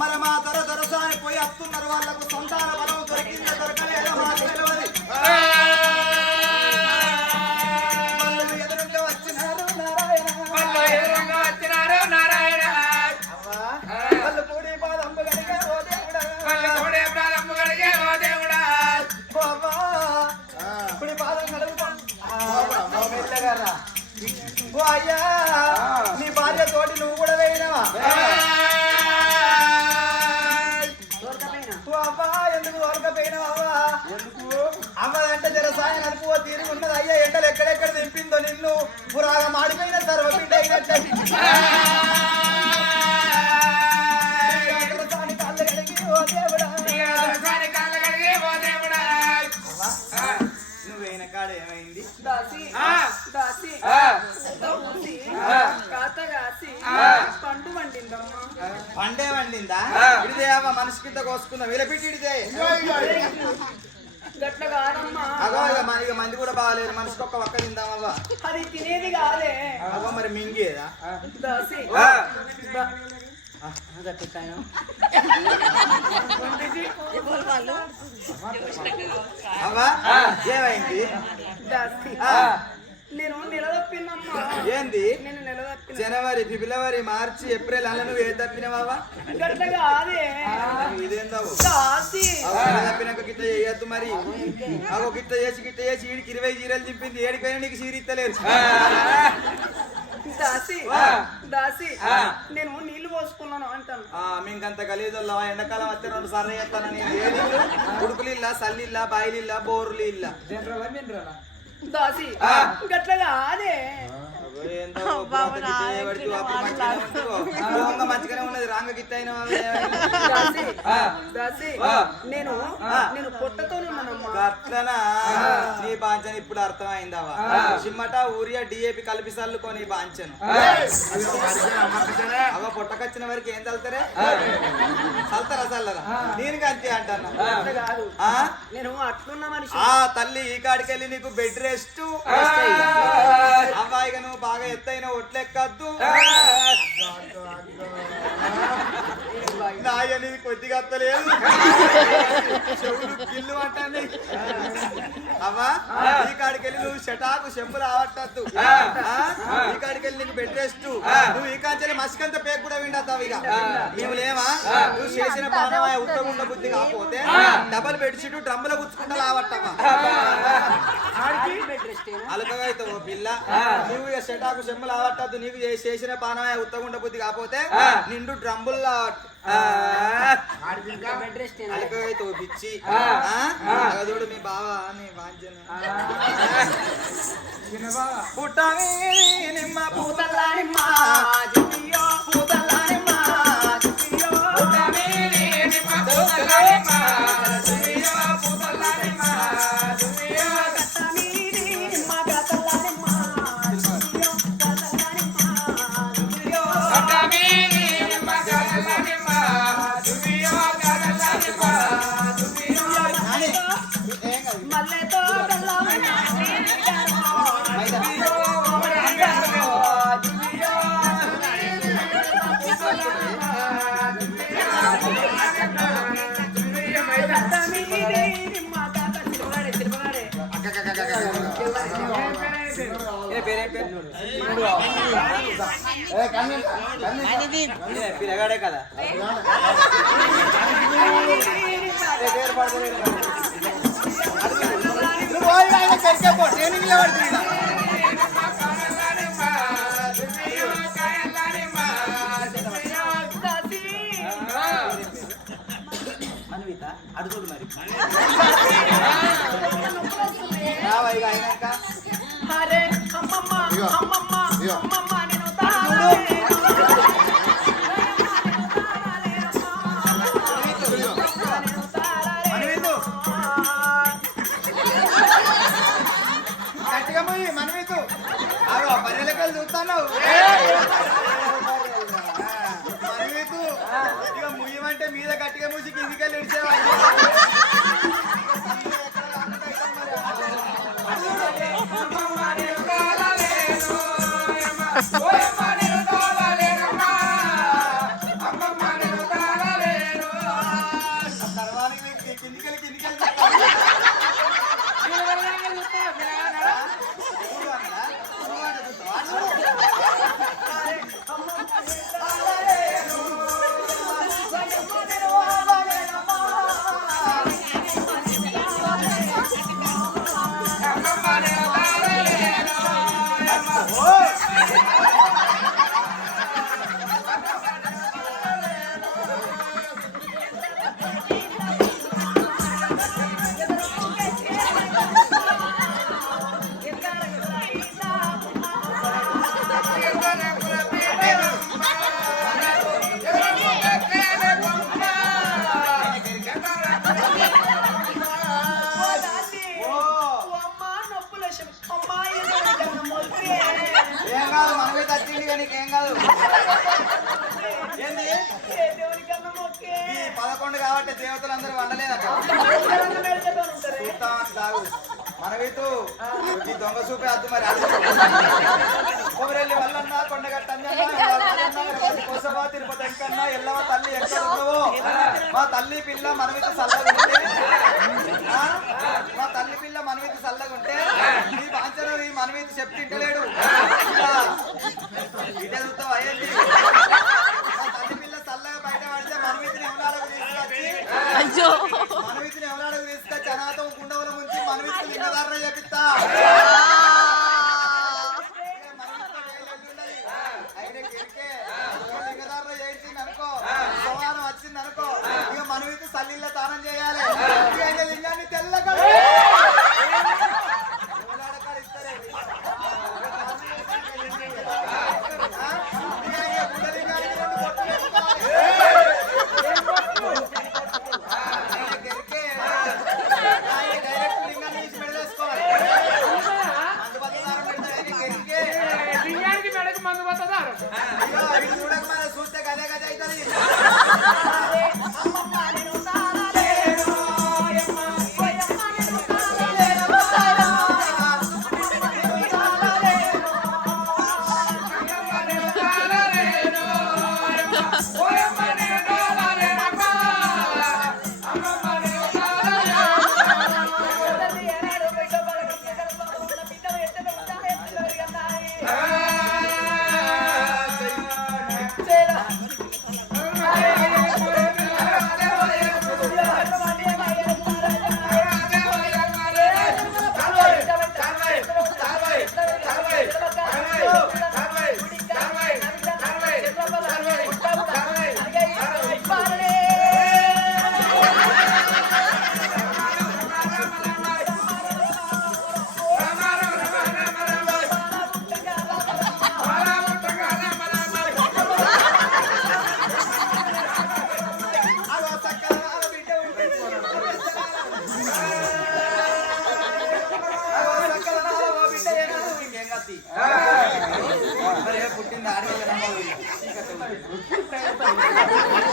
మరి మా దొర దొరసాని పోయి వస్తున్నారు వాళ్ళకు సంతాన బలం దొరికిందో దొరకలేదో. మాకు తెలియదు వాళ్ళు ఎదురుగా నలుపు ఓ తీరిగి ఉన్నది అయ్యా ఎండలు ఎక్కడెక్కడ దింపిందో నిన్ను? పురాగా మాడిపోయిన సర్వ బిడ్డ అయినట్టే నువ్వైన కాడ ఏమైంది? దాసి దాసి ఊసి, కాత కాసి పండు వండిందమ్మా. పండే వండిందా? ఇడిదే అవ్వ మనిషి కింద కోసుకుందాం. విలపిట్టి ఇడిదే గట్ల కాదమ్మా అగో ఇక మన ఇక మంది కూడా బాగాలేదు. మనిషికి ఒక్క ఒక్క తిందామవ్వ అది తినేది కాదే. అవ్వ మరి మింగేదా? అవ్వా ఏమైంది? నేను నిలదప్పినమ్మా. ఏంది? నేను నిలదప్పిన. జనవరి ఫిబ్రవరి మార్చి ఏప్రిల్ అలా నువ్వు ఏ తప్పినవా? గట్ల కాదే. ఇదేందావు? దాసి. తప్పినాక గిట్ట చేయొద్దు మరి. అగో గిట్ట చేసి గిట్ట చేసి ఈడికి ఇరవై చీరలు చింపింది. ఏడికైనా నీకు చీర దాసి. దాసి. నేను నీళ్ళు పోసుకున్నాను అంటాను. ఆ, మీకంత గలీజుల్లో ఎండాకాలం వస్తే రెండు సార్లు చేస్తానని ఏది ఉడుకులిల్లా సల్లిల్లా బాయిలిల్లా బోరులు ఇల్లా దాసి. గట్ల కాదే మంచిగానే ఉన్నది. రాంగ నేను నేను పొట్టతో అట్లనా నీ బాంచన ఇప్పుడు అర్థమైందవా సిమ్మట ఊరియా డిఏపి కలిపి సల్లుకొని బాంచను అవ పొట్టకొచ్చిన వరకు ఏం చల్తారే చల్తారా చల్లరా? నేను అంతే అంటాను. గట్ల కాదు. ఆ? నేను అట్లున్న మనిషి ఆ తల్లి ఈ కాడికెళ్ళి నీకు బెడ్ రెస్ట్. ఎత్తైన ఒట్లెక్కద్దు. కొద్దిగా అత్తలేదు. చెవులు కిల్లు అంటాన్ని అవ్వా ఈ కాడికెళ్ళి నువ్వు షటాకు చెంపులు ఆవట్టద్దు. ఈ కాడికెళ్ళి నీకు బెడ్ రెస్ట్ నువ్వు ఈ కాంచెల్లి మసికంత పేక్ కూడా విండతావు ఇక. మేము లేవా? నువ్వు చేసిన పానమాయ ఉత్తగుండ బుద్ధి కాకపోతే డబల్ బెడ్షీట్ డ్రమ్ములో గుచ్చుకుంటా లావట్టవా? అలకగా అవుతావు పిల్ల. నువ్వు ఇక షటాకు చెమ్ములు ఆవట్టద్దు. నీకు చేసిన పానమాయ ఉత్తగుండ బుద్ధి కాకపోతే నిండు డ్రమ్ముల్లో పిచ్చి చూడు మీ బావ నీ వాంఛన. పుట్టమే నిమ్మ పూతల్లానిమ్మ జితియో పూతల్లానిమ్మ జితియో పుట్టమే నిమ్మ పూతల్లానిమ్మ జితియో పిల్లగాడే కదా ట్రైనింగ్ అన్విత అడుగుడు మరి రావా ఇక అయినాక అరే అమ్మమ్మ నేను చూస్తాను మనమేందు ఇక ముయ్యమంటే మీద గట్టిగా మూసి కిందికెళ్ళి ఇడిచేవా దొంగ చూపే మరి కొమరెల్లి వల్లన్నా కొండగట్ట కోసవా తిరుపతి ఎంకన్నా ఎల్లవ తల్లి ఎక్కడ మా తల్లి పిల్ల మనవిత సల్లగుంటే? మా తల్లి పిల్ల మనవిత సల్లగుంటే? నీ బాంచన మనవిత చెప్తింటలేడు ఇదే చూస్తావు అయ్యింది మా తల్లి పిల్ల సల్లగా బయట పడితే మనవితిని ఎవరాలకు తీసుకొచ్చి మనవితిని mí también me da rabia. आता दार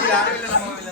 Mira.